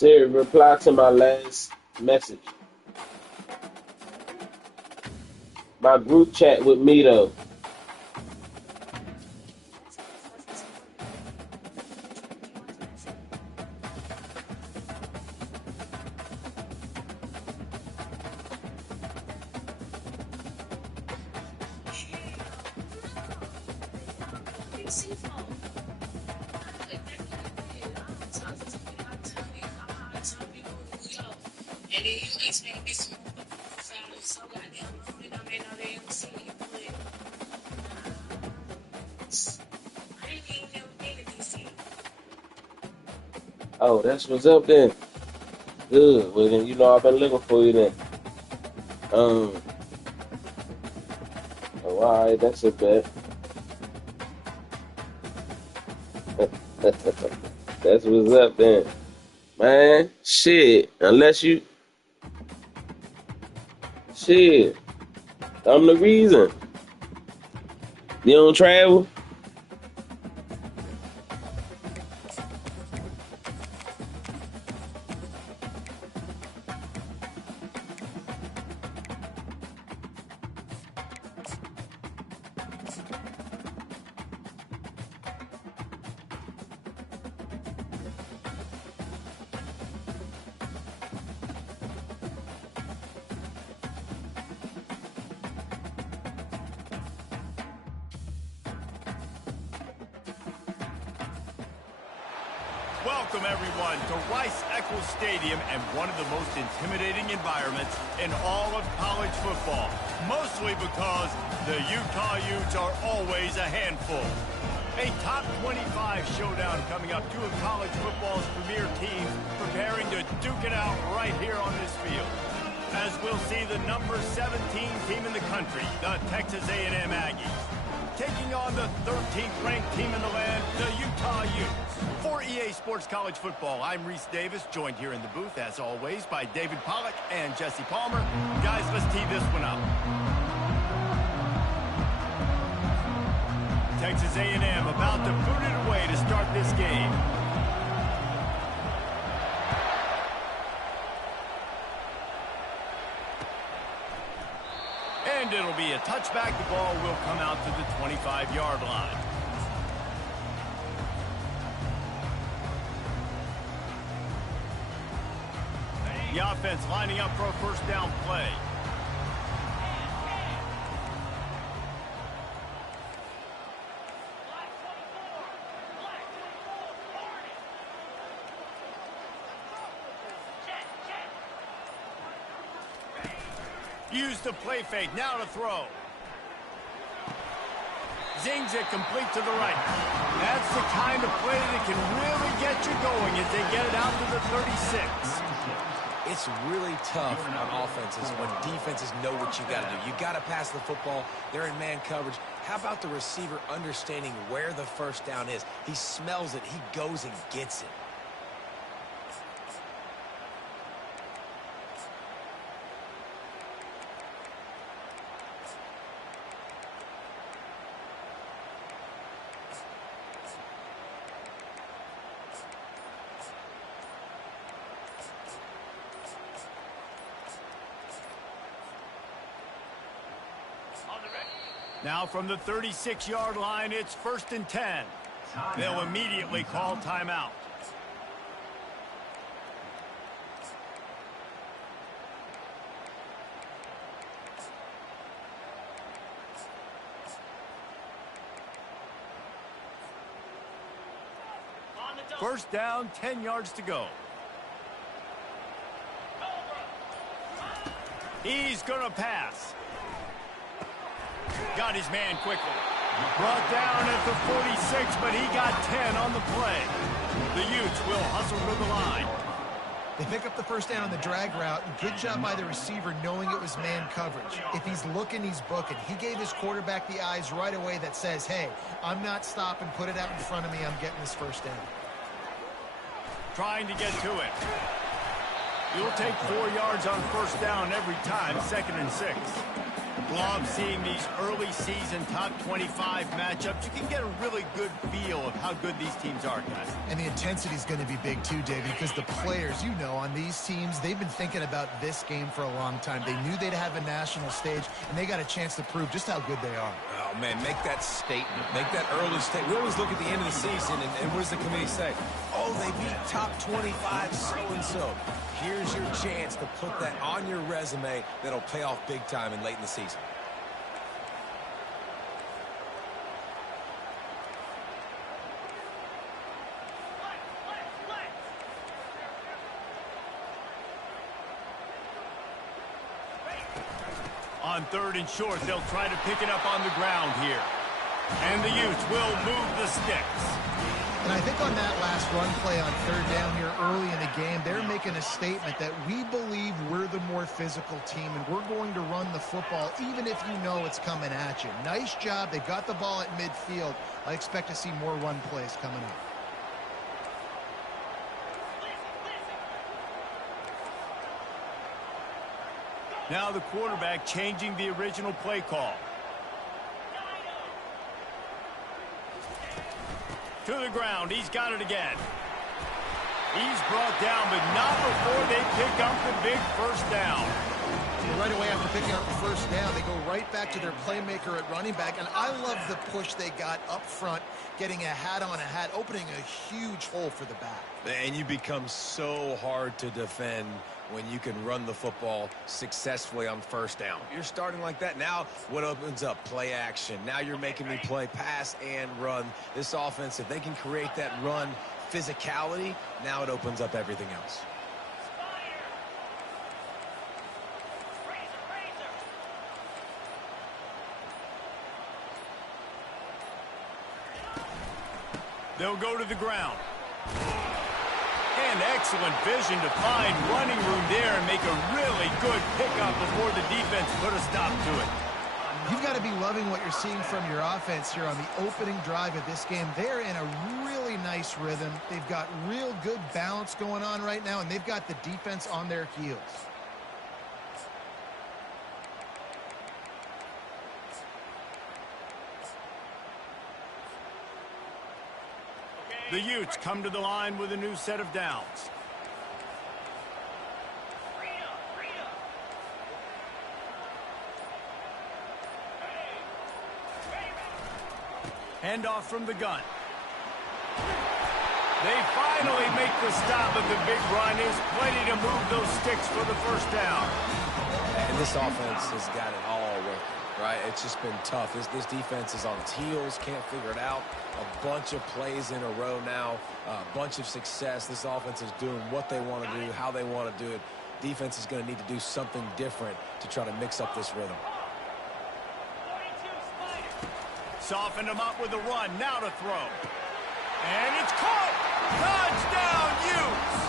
Siri, reply to my last message. My group chat with me though. Oh, that's what's up then. Good. Well then, you know I've been looking for you then. Um. Oh, all right, that's a bet. That's what's up then, man. Shit. Unless you, shit. I'm the reason. You don't travel. Welcome, everyone, to Rice-Eccles Stadium and one of the most intimidating environments in all of college football, mostly because the Utah Utes are always a handful. A top 25 showdown coming up, two of college football's premier teams preparing to duke it out right here on this field. As we'll see the number 17 team in the country, the Texas A&M Aggies, taking on the 13th ranked team in the land, the Utah Utes. For EA Sports College Football, I'm Reese Davis, joined here in the booth, as always, by David Pollack and Jesse Palmer. Guys, let's tee this one up. Texas A&M about to boot it away to start this game. And it'll be a touchback. The ball will come out to the 25-yard line. The offense lining up for a first down play. Use the play fake, now to throw. Zings it complete to the right. That's the kind of play that can really get you going as they get it out to the 36. It's really tough on offenses when defenses know what you got to do. You got to pass the football. They're in man coverage. How about the receiver understanding where the first down is? He smells it. He goes and gets it. Now from the 36-yard line, it's 1st and 10. They'll immediately call timeout. First down, 10 yards to go. He's going to pass. Got his man quickly. Brought down at the 46, but he got 10 on the play. The Utes will hustle to the line. They pick up the first down on the drag route. Good job by the receiver knowing it was man coverage. If he's looking, he's booking. He gave his quarterback the eyes right away that says, hey, I'm not stopping. Put it out in front of me. I'm getting this first down. Trying to get to it. You'll take 4 yards on first down every time, 2nd and 6. Love seeing these early season top 25 matchups. You can get a really good feel of how good these teams are, guys. And the intensity is going to be big too, David, because the players, you know, on these teams, they've been thinking about this game for a long time. They knew they'd have a national stage, and they got a chance to prove just how good they are. Oh, man, make that statement. Make that early statement. We always look at the end of the season, and what does the committee say? Oh, they beat top 25 so-and-so. Here's your chance to put that on your resume that'll pay off big time and late in the season. On 3rd and short, they'll try to pick it up on the ground here. And the Utes will move the sticks. And I think on that last run play on 3rd down here early in the game, they're making a statement that we believe we're the more physical team and we're going to run the football even if you know it's coming at you. Nice job. They got the ball at midfield. I expect to see more run plays coming up. Now the quarterback changing the original play call. To the ground. He's got it again. He's brought down, but not before they pick up the big first down. Right away after picking up the first down, they go right back to their playmaker at running back. And I love the push they got up front, getting a hat on a hat, opening a huge hole for the back. And you become so hard to defend when you can run the football successfully on first down. You're starting like that. Now what opens up? Play action. Now you're making me play pass and run. This offense, if they can create that run physicality, now it opens up everything else. They'll go to the ground. And excellent vision to find running room there and make a really good pickup before the defense put a stop to it. You've got to be loving what you're seeing from your offense here on the opening drive of this game. They're in a really nice rhythm. They've got real good balance going on right now, and they've got the defense on their heels. The Utes come to the line with a new set of downs. Handoff from the gun. They finally make the stop, but the big run is plenty to move those sticks for the first down. And this offense has got it all working. Right? It's just been tough. This defense is on its heels, can't figure it out. A bunch of plays in a row now, a bunch of success. This offense is doing what they want to do, how they want to do it. Defense is going to need to do something different to try to mix up this rhythm. Softened him up with a run, now to throw. And it's caught! Touchdown, Utes!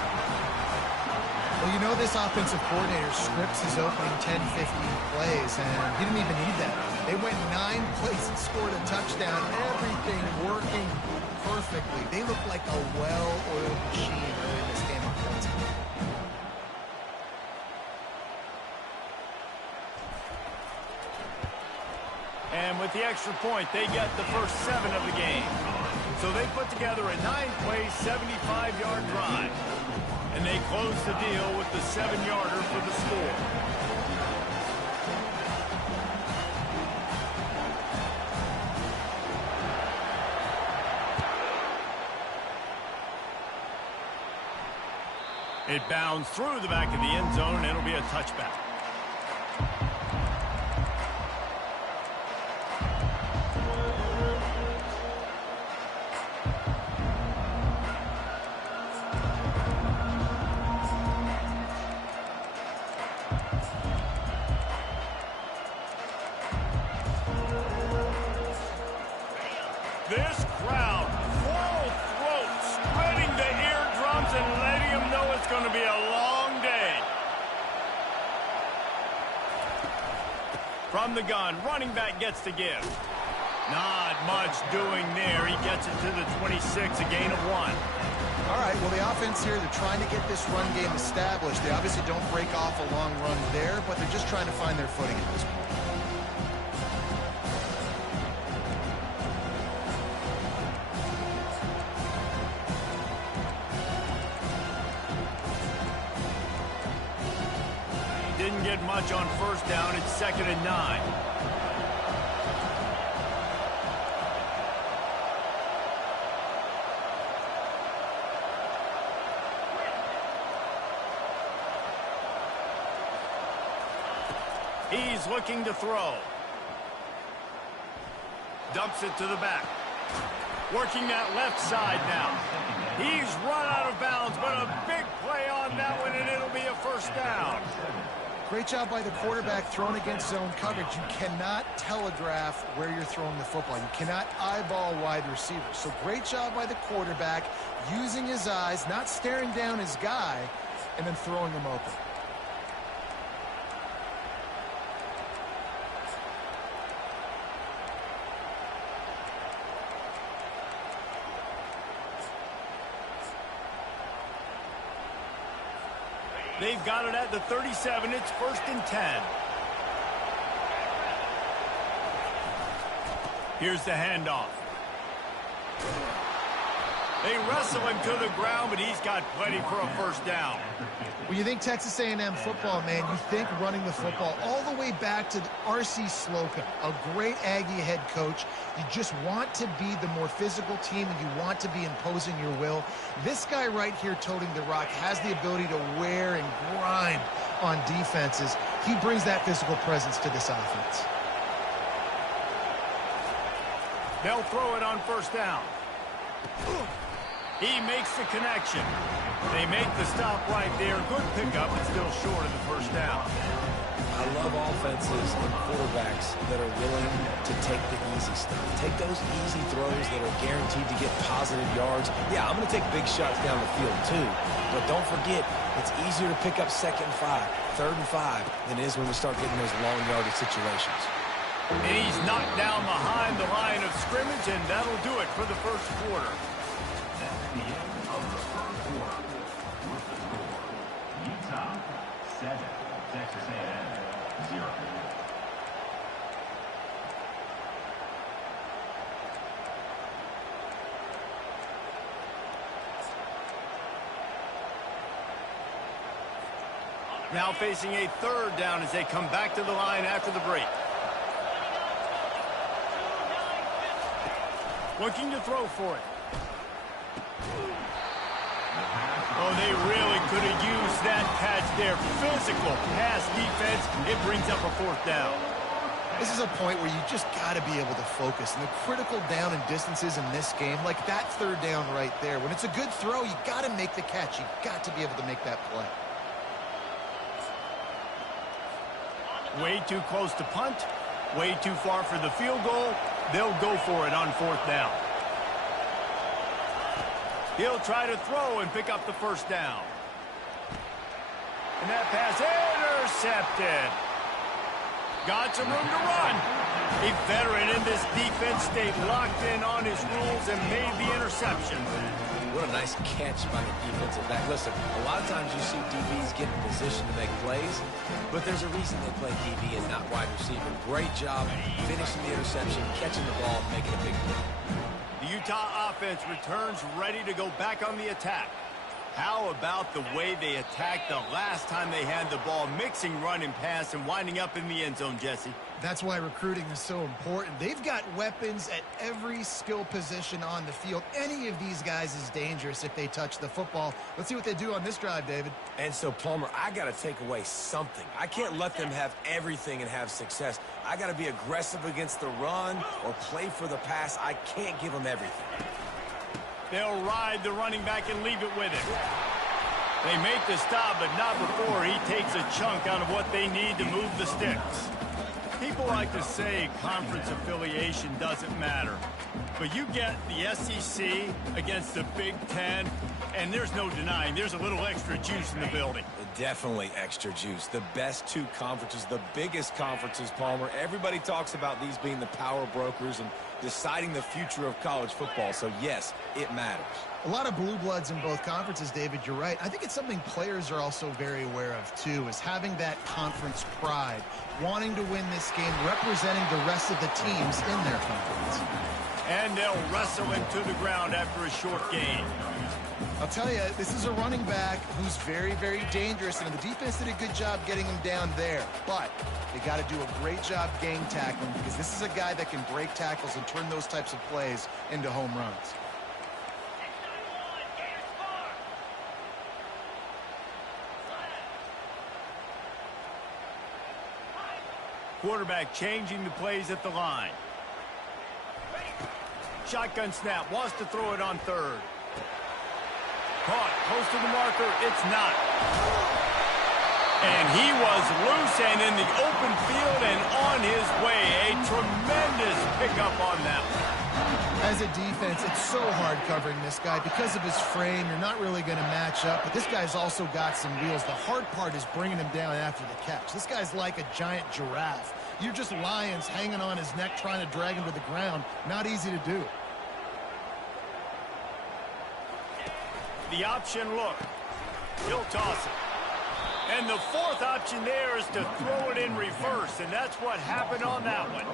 Well, you know this offensive coordinator scripts his opening 10, 15 plays, and he didn't even need that. They went 9 plays and scored a touchdown. Everything working perfectly. They look like a well-oiled machine early in this game offensively. And with the extra point, they get the first 7 of the game. So they put together a 9-play, 75-yard drive. And they close the deal with the 7-yarder for the score. It bounds through the back of the end zone, and it'll be a touchback. This crowd, full throat, spreading the eardrums and letting them know it's going to be a long day. From the gun, running back gets to give. Not much doing there. He gets it to the 26, a gain of 1. All right, well, the offense here, they're trying to get this run game established. They obviously don't break off a long run there, but they're just trying to find their footing at this point. Didn't get much on first down. It's 2nd and 9. He's looking to throw. Dumps it to the back. Working that left side now. He's run out of bounds, but a big play on that one, and it'll be a first down. Great job by the quarterback throwing against zone coverage. You cannot telegraph where you're throwing the football. You cannot eyeball wide receivers. So great job by the quarterback using his eyes, not staring down his guy, and then throwing him open. They've got it at the 37. It's 1st and 10. Here's the handoff. They wrestle him to the ground, but he's got plenty for a first down. When you think Texas A&M football, man, you think running the football all the way back to R.C. Slocum, a great Aggie head coach. You just want to be the more physical team, and you want to be imposing your will. This guy right here toting the rock has the ability to wear and grind on defenses. He brings that physical presence to this offense. They'll throw it on first down. He makes the connection. They make the stop right there. Good pickup, but still short of the first down. I love offenses and quarterbacks that are willing to take the easy stuff. Take those easy throws that are guaranteed to get positive yards. Yeah, I'm going to take big shots down the field too. But don't forget, it's easier to pick up 2nd and 5, 3rd and 5 than it is when we start getting those long yardage situations. And he's knocked down behind the line of scrimmage, and that'll do it for the first quarter. Utah 7, Texas A&M 0. Now facing a 3rd down as they come back to the line after the break. Looking to throw for it. Oh, they really could have used that catch there. Physical pass defense. It brings up a 4th down. This is a point where you just got to be able to focus. And the critical down and distances in this game, like that 3rd down right there, when it's a good throw, you got to make the catch. You got to be able to make that play. Way too close to punt. Way too far for the field goal. They'll go for it on 4th down. He'll try to throw and pick up the first down. And that pass intercepted. Got some room to run. A veteran in this defense stayed locked in on his rules and made the interception. What a nice catch by the defensive back. Listen, a lot of times you see DBs get in position to make plays, but there's a reason they play DB and not wide receiver. Great job finishing the interception, catching the ball, making a big play. The Utah offense returns ready to go back on the attack. How about the way they attacked the last time they had the ball, mixing run and pass and winding up in the end zone, Jesse? That's why recruiting is so important. They've got weapons at every skill position on the field. Any of these guys is dangerous if they touch the football. Let's see what they do on this drive, David. And so, Palmer, I got to take away something. I can't let them have everything and have success. I got to be aggressive against the run or play for the pass. I can't give them everything. They'll ride the running back and leave it with him. They make the stop, but not before he takes a chunk out of what they need to move the sticks. People like to say conference affiliation doesn't matter. But you get the SEC against the Big Ten, and there's no denying there's a little extra juice in the building. Definitely extra juice. The best two conferences, the biggest conferences, Palmer. Everybody talks about these being the power brokers and deciding the future of college football. So, yes, it matters. A lot of blue bloods in both conferences, David, you're right. I think it's something players are also very aware of, too, is having that conference pride, wanting to win this game, representing the rest of the teams in their conference. And they'll wrestle him to the ground after a short gain. I'll tell you, this is a running back who's very, very dangerous, and the defense did a good job getting him down there. But they got to do a great job game tackling, because this is a guy that can break tackles and turn those types of plays into home runs. Quarterback changing the plays at the line. Shotgun snap, wants to throw it on third. Caught, close to the marker, it's not. And he was loose and in the open field and on his way. A tremendous pickup on that one. As a defense, it's so hard covering this guy. Because of his frame, you're not really going to match up. But this guy's also got some wheels. The hard part is bringing him down after the catch. This guy's like a giant giraffe. You're just lions hanging on his neck trying to drag him to the ground. Not easy to do. The option look. He'll toss it. And the fourth option there is to throw it in reverse, and that's what happened on that one.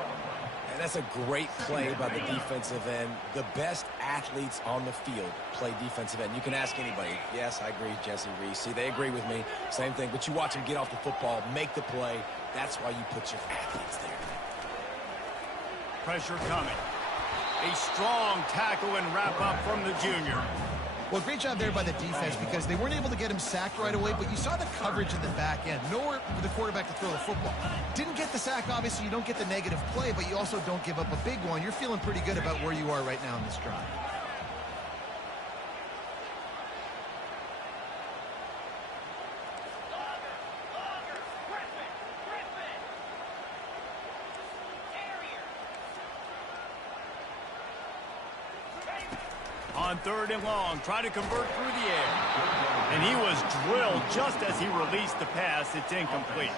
And that's a great play by the defensive end. The best athletes on the field play defensive end. You can ask anybody. Yes, I agree, Jesse Reese. See, they agree with me. Same thing. But you watch them get off the football, make the play. That's why you put your athletes there. Pressure coming. A strong tackle and wrap up from the junior. Well, great job there by the defense, because they weren't able to get him sacked right away, but you saw the coverage in the back end. Nowhere for the quarterback to throw the football. Didn't get the sack, obviously. You don't get the negative play, but you also don't give up a big one. You're feeling pretty good about where you are right now in this drive. On third and long, try to convert through the air. And he was drilled just as he released the pass. It's incomplete.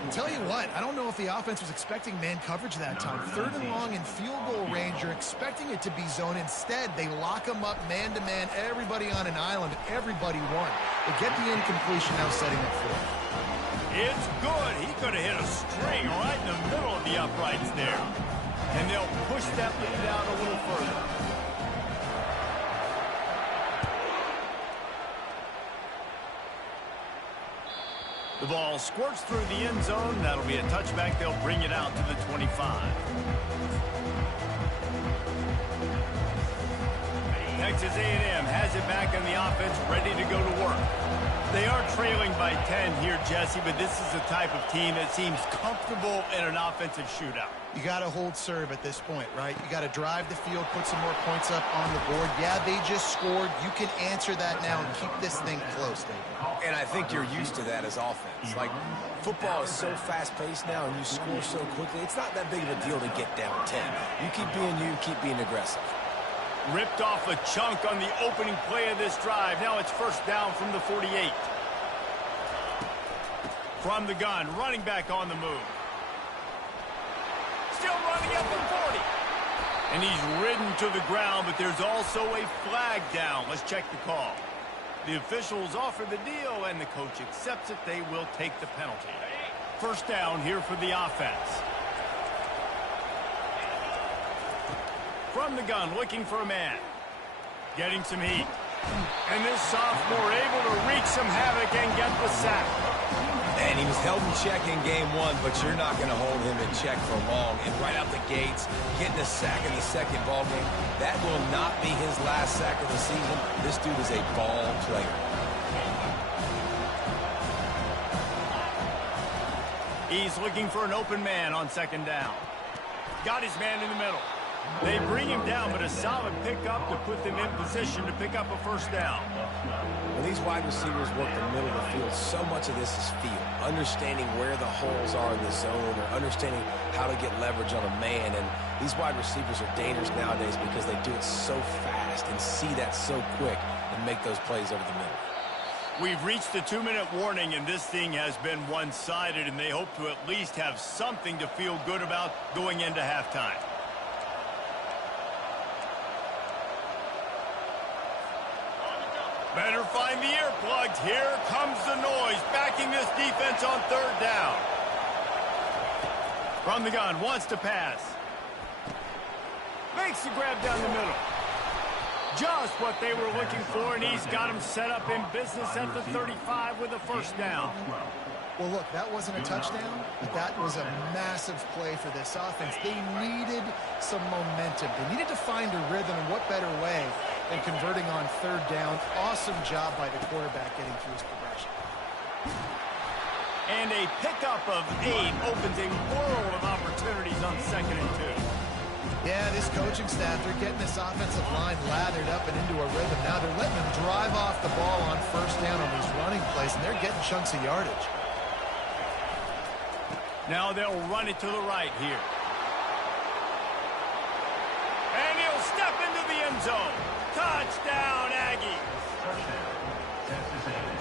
I'll tell you what, I don't know if the offense was expecting man coverage that time. Third and long in field goal range, you're expecting it to be zone. Instead, they lock him up man-to-man, everybody on an island, everybody won. They get the incompletion now setting up for him. It's good. He could have hit a string right in the middle of the uprights there. And they'll push that lead out a little further. The ball squirts through the end zone. That'll be a touchback. They'll bring it out to the 25. Texas A&M has it back on the offense, ready to go to work. They are trailing by 10 here, Jesse, but this is the type of team that seems comfortable in an offensive shootout. You got to hold serve at this point, right? You got to drive the field, put some more points up on the board. Yeah, they just scored. You can answer that now and keep this thing close, David. And I think you're used to that as offense. Like, football is so fast-paced now, and you score so quickly, it's not that big of a deal to get down 10. You keep being you, keep being aggressive. Ripped off a chunk on the opening play of this drive. Now it's first down from the 48. From the gun, running back on the move. Still running up the 40. And he's ridden to the ground, but there's also a flag down. Let's check the call. The officials offer the deal, and the coach accepts it. They will take the penalty. First down here for the offense. From the gun, looking for a man. Getting some heat. And this sophomore able to wreak some havoc and get the sack. And he was held in check in game one, but you're not going to hold him in check for long. And right out the gates, getting a sack in the second ball game, that will not be his last sack of the season. This dude is a ball player. He's looking for an open man on second down. Got his man in the middle. They bring him down, but a solid pickup to put them in position to pick up a first down. When these wide receivers work the middle of the field, so much of this is feel. Understanding where the holes are in the zone, or understanding how to get leverage on a man. And these wide receivers are dangerous nowadays because they do it so fast and see that so quick and make those plays over the middle. We've reached the 2-minute warning, and this thing has been one-sided, and they hope to at least have something to feel good about going into halftime. Better find the earplugs. Here comes the noise, backing this defense on third down. From the gun, wants to pass. Makes the grab down the middle. Just what they were looking for, and he's got him set up in business at the 35 with a first down. Well, look, that wasn't a touchdown, but that was a massive play for this offense. They needed some momentum. They needed to find a rhythm, and what better way than converting on third down. Awesome job by the quarterback getting through his progression. And a pickup of 8 opens a world of opportunities on 2nd and 2. Yeah, this coaching staff, they're getting this offensive line lathered up and into a rhythm. Now they're letting them drive off the ball on first down on these running plays, and they're getting chunks of yardage. Now they'll run it to the right here. And he'll step into the end zone. Touchdown, Aggies. Touchdown, Texas A&M.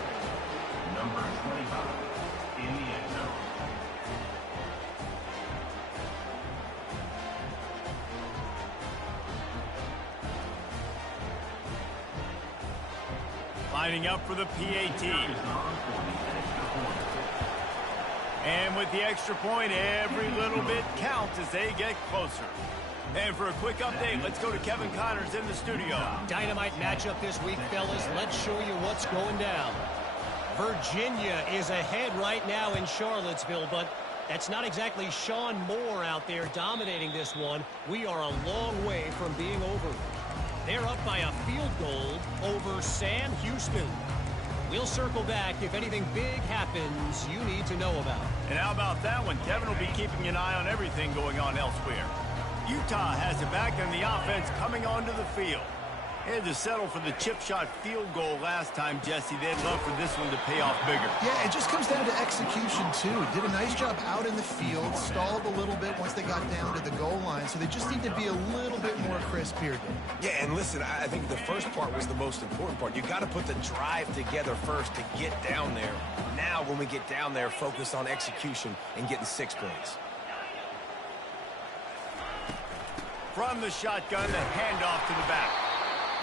Number 25 in the end zone. Lining up for the PAT. And with the extra point, every little bit counts as they get closer. And for a quick update, let's go to Kevin Connors in the studio. Dynamite matchup this week, fellas. Let's show you what's going down. Virginia is ahead right now in Charlottesville, but that's not exactly Sean Moore out there dominating this one. We are a long way from being over. They're up by a field goal over Sam Houston. We'll circle back if anything big happens you need to know about. And how about that one? Kevin will be keeping an eye on everything going on elsewhere. Utah has it back, and the offense coming onto the field. They had to settle for the chip shot field goal last time, Jesse. They'd love for this one to pay off bigger. Yeah, it just comes down to execution, too. Did a nice job out in the field, stalled a little bit once they got down to the goal line, so they just need to be a little bit more crisp here, Dave. Yeah, and listen, I think the first part was the most important part. You got to put the drive together first to get down there. Now, when we get down there, focus on execution and getting 6 points. From the shotgun, the handoff to the back.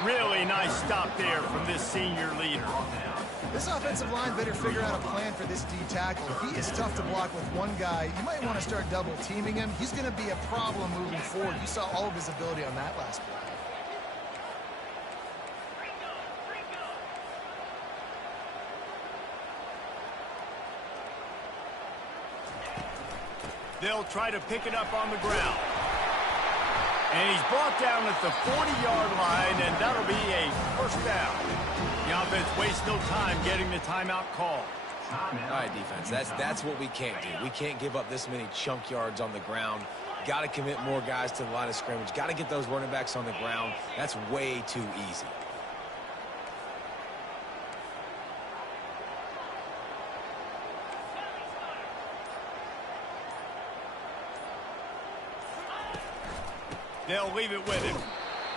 Really nice stop there from this senior leader. This offensive line better figure out a plan for this D tackle. He is tough to block with one guy. You might want to start double teaming him. He's going to be a problem moving forward. You saw all of his ability on that last play. They'll try to pick it up on the ground. And he's brought down at the 40-yard line, and that'll be a first down. The offense wastes no time getting the timeout call. All right, defense, that's what we can't do. We can't give up this many chunk yards on the ground. Got to commit more guys to the line of scrimmage. Got to get those running backs on the ground. That's way too easy. They'll leave it with him.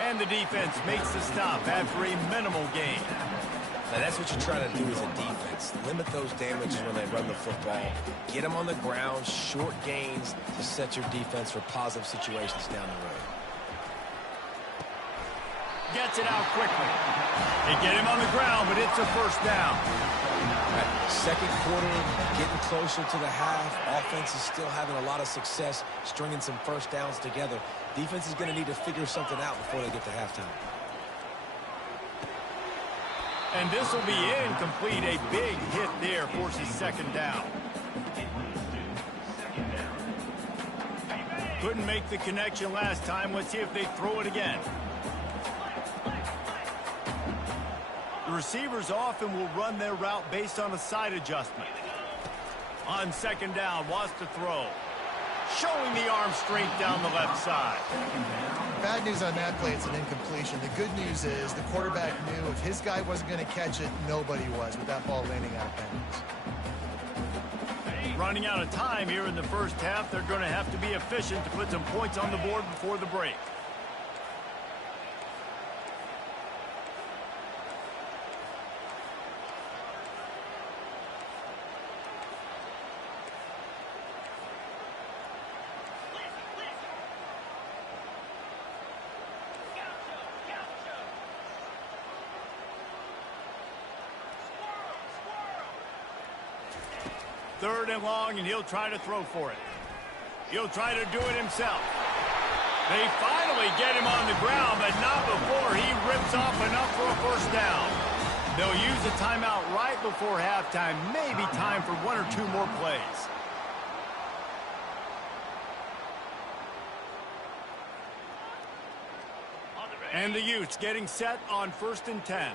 And the defense makes the stop after a minimal gain. Now, that's what you try to do as a defense. Limit those damages when they run the football. Get them on the ground, short gains to set your defense for positive situations down the road. Gets it out quickly. They get him on the ground, but it's a first down. Right. Second quarter, getting closer to the half. Offense is still having a lot of success stringing some first downs together. Defense is going to need to figure something out before they get to halftime. And this will be incomplete. A big hit there forces second down. Couldn't make the connection last time. Let's see if they throw it again. The receivers often will run their route based on a side adjustment. On second down, wants to throw. Showing the arm strength down the left side. Bad news on that play, it's an incompletion. The good news is the quarterback knew if his guy wasn't going to catch it, nobody was with that ball landing out of bounds. Running out of time here in the first half, they're going to have to be efficient to put some points on the board before the break. 3rd and long, and he'll try to throw for it. He'll try to do it himself. They finally get him on the ground, but not before he rips off enough for a first down. They'll use a timeout right before halftime, maybe time for 1 or 2 more plays. And the Utes getting set on 1st and 10.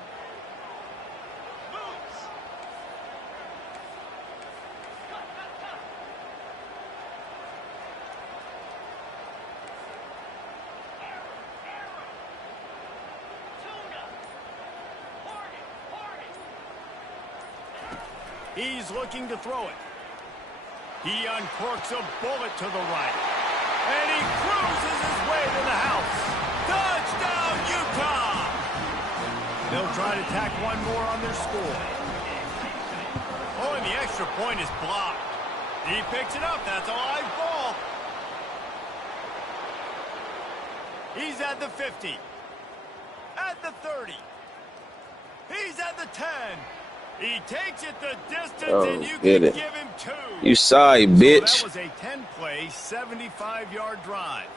He's looking to throw it. He uncorks a bullet to the right. And he cruises his way to the house. Touchdown, Utah! They'll try to tack one more on their score. Oh, and the extra point is blocked. He picks it up. That's a live ball. He's at the 50. At the 30. He's at the 10. He takes it the distance, and you can give him 2. You sorry, bitch. So that was a 10-play, 75-yard drive.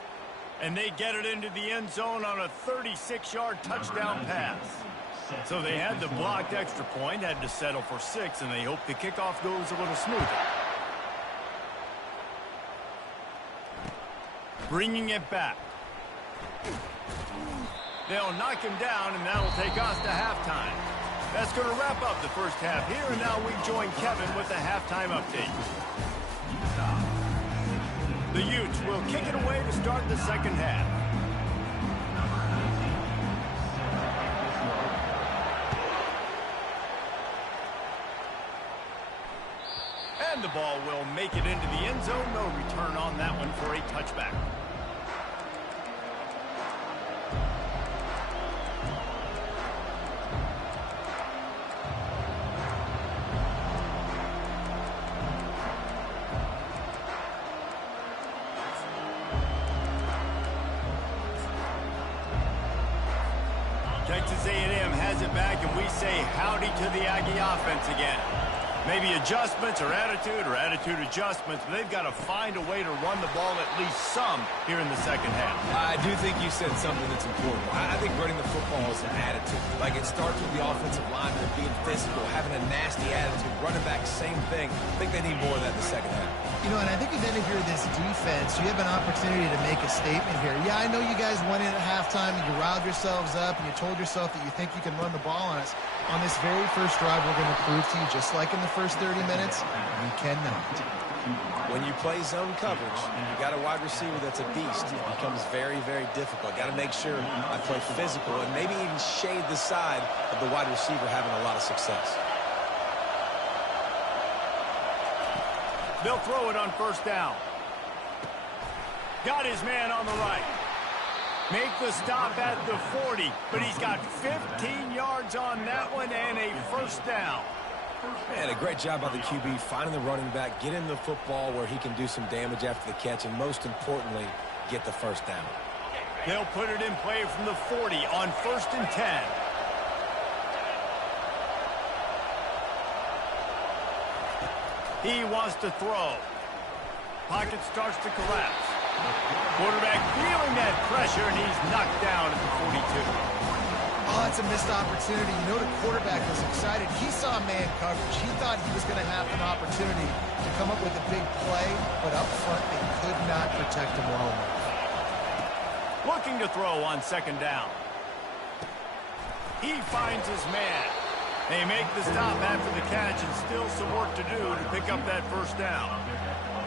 And they get it into the end zone on a 36-yard touchdown pass. So they had the blocked extra point, had to settle for 6, and they hope the kickoff goes a little smoother. Bringing it back. They'll knock him down, and that'll take us to halftime. That's going to wrap up the first half here, and now we join Kevin with the halftime update. The Utes will kick it away to start the second half. And the ball will make it into the end zone. No return on that one for a touchback. Texas A&M has it back, and we say howdy to the Aggie offense again. Maybe adjustments or attitude adjustments, but they've got to find a way to run the ball at least some here in the second half. I do think you said something that's important. I think running the football is an attitude. Like, it starts with the offensive lineman being physical, having a nasty attitude. Running back, same thing. I think they need more of that in the second half. You know, and I think even if you're this defense, you have an opportunity to make a statement here. Yeah, I know you guys went in at halftime and you riled yourselves up and you told yourself that you think you can run the ball on us. On this very first drive, we're going to prove to you, just like in the first 30 minutes, you cannot. When you play zone coverage, you got a wide receiver that's a beast. It becomes very, very difficult. Got to make sure I play physical and maybe even shade the side of the wide receiver having a lot of success. They'll throw it on first down. Got his man on the right. Make the stop at the 40, but he's got 15 yards on that one and a first down. Man, a great job by the QB finding the running back, getting the football where he can do some damage after the catch, and most importantly, get the first down. They'll put it in play from the 40 on 1st and 10. He wants to throw. Pocket starts to collapse. Quarterback feeling that pressure, and he's knocked down at the 42. Oh, it's a missed opportunity. You know, the quarterback was excited. He saw man coverage. He thought he was going to have an opportunity to come up with a big play, but up front, they could not protect him well enough. Looking to throw on 2nd down. He finds his man. They make the stop after the catch, and still some work to do to pick up that first down.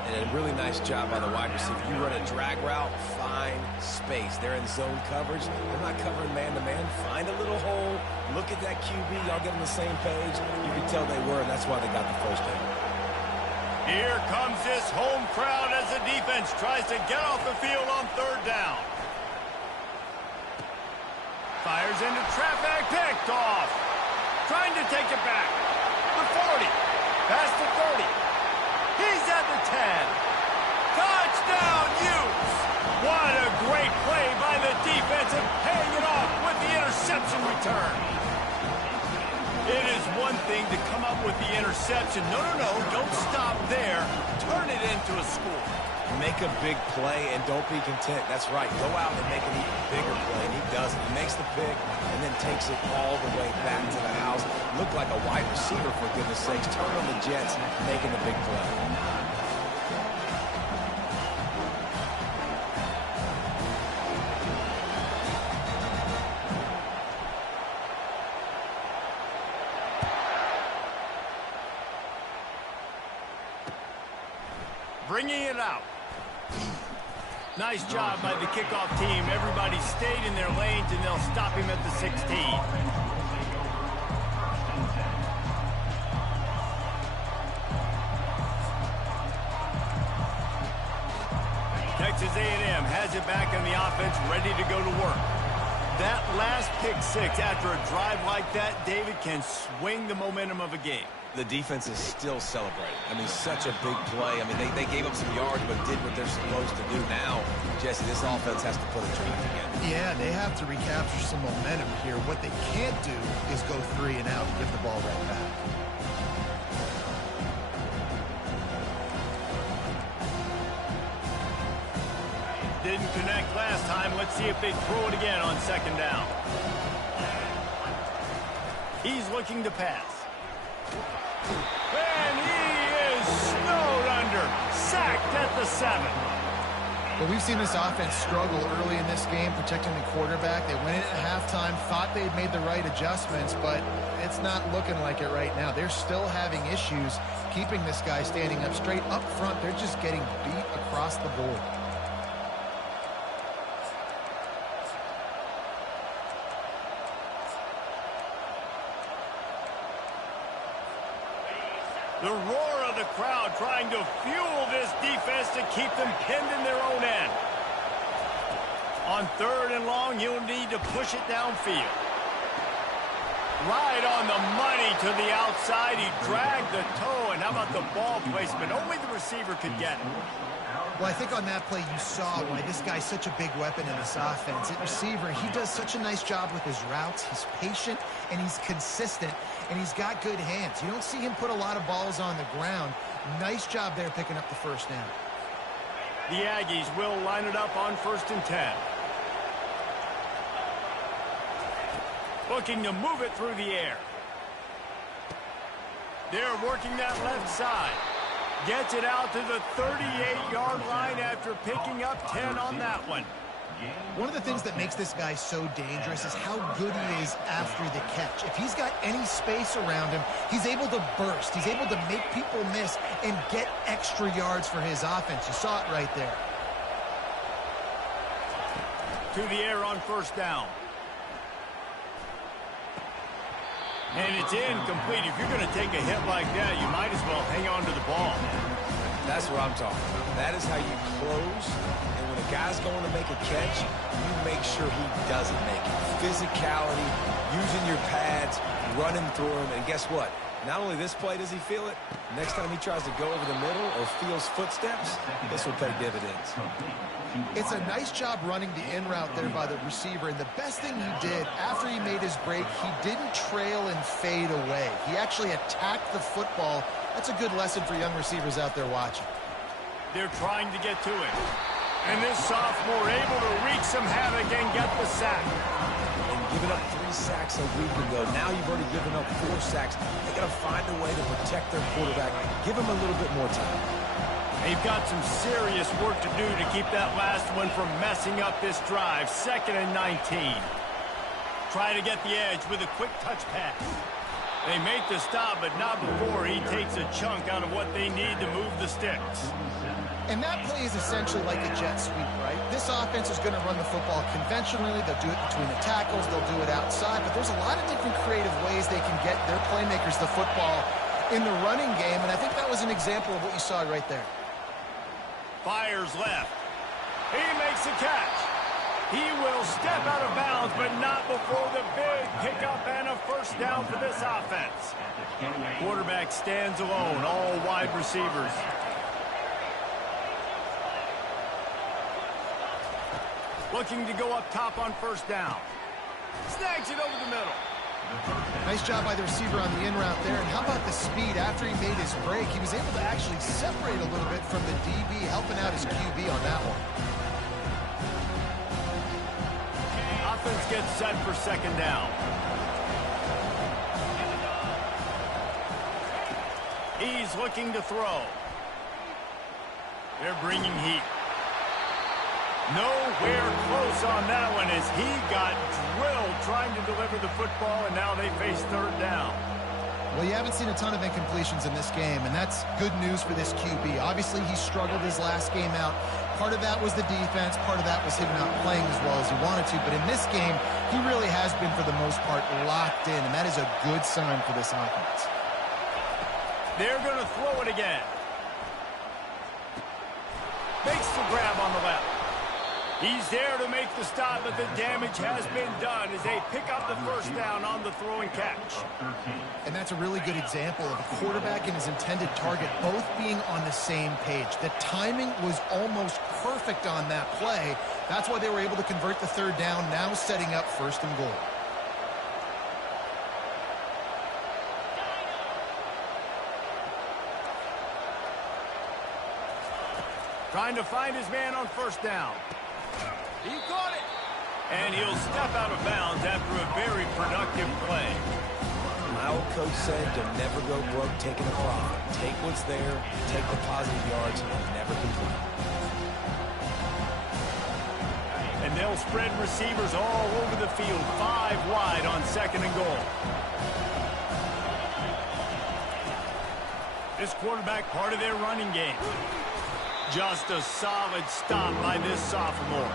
And a really nice job by the wide receiver. You run a drag route, find space. They're in zone coverage. They're not covering man-to-man. Find a little hole. Look at that QB. Y'all get on the same page. You can tell they were, and that's why they got the first down. Here comes this home crowd as the defense tries to get off the field on 3rd down. Fires into traffic, picked off. Trying to take it back. The 40. Past the 30. He's at the 10. Touchdown, Utes. What a great play by the defense and paying it off with the interception return. It is one thing to come up with the interception. No, no, no, don't stop there. Turn it into a score. Make a big play and don't be content. That's right. Go out and make an even bigger play, and he does it. He makes the pick and then takes it all the way back to the house. Looked like a wide receiver, for goodness sakes. Turn on the Jets, making the big play. Bringing it out. Nice job by the kickoff team. Everybody stayed in their lanes, and they'll stop him at the 16. Texas A&M has it back on the offense, ready to go to work. That last pick six after a drive like that, David, can swing the momentum of a game. The defense is still celebrating. I mean, such a big play. I mean, they gave up some yards but did what they're supposed to do. Now, Jesse, this offense has to put a drive together. Yeah, they have to recapture some momentum here. What they can't do is go 3 and out and give the ball right back. Didn't connect last time. Let's see if they throw it again on second down. He's looking to pass. And he is snowed under. Sacked at the 7. Well, we've seen this offense struggle early in this game, protecting the quarterback. They went in at halftime, thought they'd made the right adjustments, but it's not looking like it right now. They're still having issues keeping this guy standing up straight. Up front, they're just getting beat across the board. The roar of the crowd trying to fuel this defense to keep them pinned in their own end. On 3rd and long, you'll need to push it downfield. Right on the money to the outside. He dragged the toe, and how about the ball placement? Only the receiver could get it. Well, I think on that play you saw why this guy's such a big weapon in this offense. At receiver, he does such a nice job with his routes. He's patient, and he's consistent, and he's got good hands. You don't see him put a lot of balls on the ground. Nice job there picking up the first down. The Aggies will line it up on 1st and 10. Looking to move it through the air. They're working that left side. Gets it out to the 38-yard line after picking up 10 on that one. One of the things that makes this guy so dangerous is how good he is after the catch. If he's got any space around him, he's able to burst. He's able to make people miss and get extra yards for his offense. You saw it right there. To the air on 1st down. And it's incomplete. If you're going to take a hit like that, you might as well hang on to the ball. That's what I'm talking about. That is how you close. And when a guy's going to make a catch, you make sure he doesn't make it. Physicality, using your pads, running through him. And guess what? Not only this play does he feel it, next time he tries to go over the middle or feels footsteps, this will pay dividends. It's a nice job running the in route there by the receiver, and the best thing he did after he made his break, he didn't trail and fade away. He actually attacked the football. That's a good lesson for young receivers out there watching. They're trying to get to him. And this sophomore able to wreak some havoc and get the sack. And giving up 3 sacks a week ago. Now you've already given up 4 sacks. They got to find a way to protect their quarterback. Give him a little bit more time. They've got some serious work to do to keep that last one from messing up this drive. 2nd and 19. Try to get the edge with a quick touch pass. They make the stop, but not before he takes a chunk out of what they need to move the sticks. And that play is essentially like a jet sweep, right? This offense is going to run the football conventionally. They'll do it between the tackles. They'll do it outside. But there's a lot of different creative ways they can get their playmakers the football in the running game. And I think that was an example of what you saw right there. Fires left. He makes the catch. He will step out of bounds, but not before the big pickup and a first down for this offense. Quarterback stands alone, all wide receivers. Looking to go up top on 1st down. Snags it over the middle. Nice job by the receiver on the in route there. And how about the speed after he made his break? He was able to actually separate a little bit from the DB, helping out his QB on that one. Offense gets set for second down. He's looking to throw. They're bringing heat. Nowhere close on that one as he got drilled trying to deliver the football, and now they face third down. Well, you haven't seen a ton of incompletions in this game, and that's good news for this QB. Obviously, he struggled his last game out. Part of that was the defense. Part of that was him not playing as well as he wanted to. But in this game, he really has been, for the most part, locked in, and that is a good sign for this offense. They're going to throw it again. Makes the grab on the left. He's there to make the stop, but the damage has been done as they pick up the first down on the throw and catch. And that's a really good example of a quarterback and his intended target both being on the same page. The timing was almost perfect on that play. That's why they were able to convert the third down, now setting up first and goal. Trying to find his man on first down. He caught it. And he'll step out of bounds after a very productive play. My old coach said you'll never go broke taking a profit. Take what's there, take the positive yards, and never complain. And they'll spread receivers all over the field, 5 wide on second and goal. This quarterback part of their running game. Just a solid stop by this sophomore.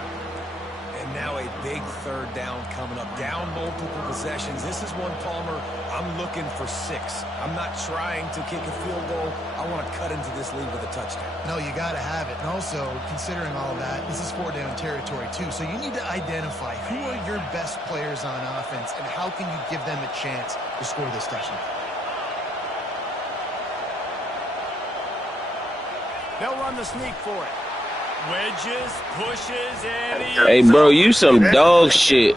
And now a big third down coming up. Down multiple possessions. This is one, Palmer, I'm looking for 6. I'm not trying to kick a field goal. I want to cut into this lead with a touchdown. No, you got to have it. And also, considering all of that, this is 4-down territory too. So you need to identify who are your best players on offense and how can you give them a chance to score this touchdown. They'll run the sneak for it. Wedges, pushes, and Hey, bro, you some dog shit.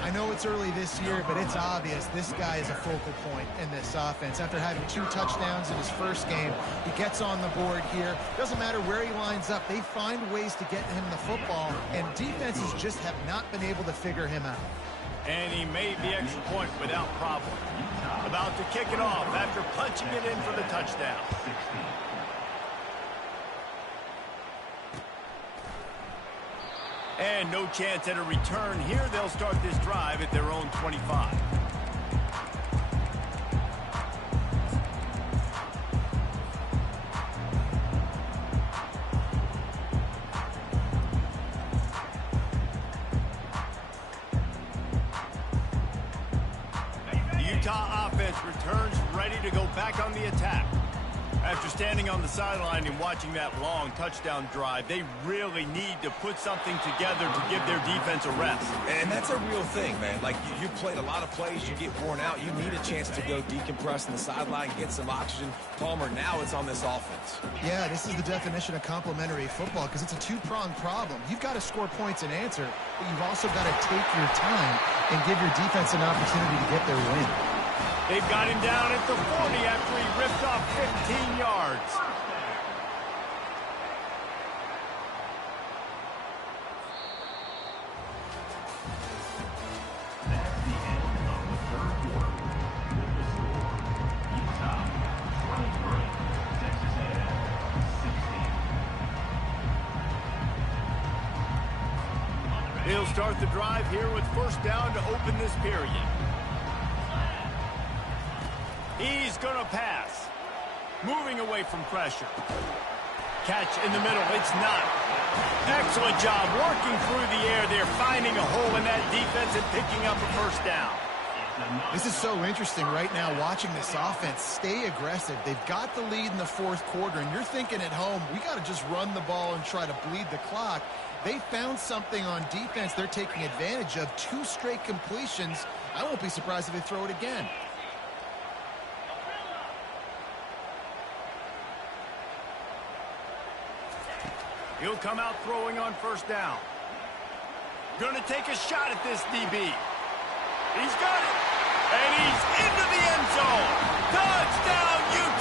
I know it's early this year, but it's obvious this guy is a focal point in this offense. After having 2 touchdowns in his first game, he gets on the board here. Doesn't matter where he lines up. They find ways to get him the football, and defenses just have not been able to figure him out. And he made the extra point without problem. About to kick it off after punching it in for the touchdown. And no chance at a return here. They'll start this drive at their own 25. The Utah offense returns ready to go back on the attack. After standing on the sideline and watching that long touchdown drive, they really need to put something together to give their defense a rest. And that's a real thing, man. Like, you played a lot of plays, you get worn out, you need a chance to go decompress on the sideline, get some oxygen. Palmer, now it's on this offense. Yeah, this is the definition of complementary football because it's a 2-pronged problem. You've got to score points and answer, but you've also got to take your time and give your defense an opportunity to get their win. They've got him down at the 40 after he ripped off 15 yards. That's the end of the third quarter. With the score, Utah 23, Texas A&M 16. They'll start the drive here with first down to open this period. He's going to pass. Moving away from pressure. Catch in the middle. It's not. Excellent job working through the air. They're finding a hole in that defense and picking up a first down. This is so interesting right now, watching this offense stay aggressive. They've got the lead in the fourth quarter, and you're thinking at home, we got to just run the ball and try to bleed the clock. They found something on defense they're taking advantage of. 2 straight completions. I won't be surprised if they throw it again. He'll come out throwing on first down. Going to take a shot at this DB. He's got it.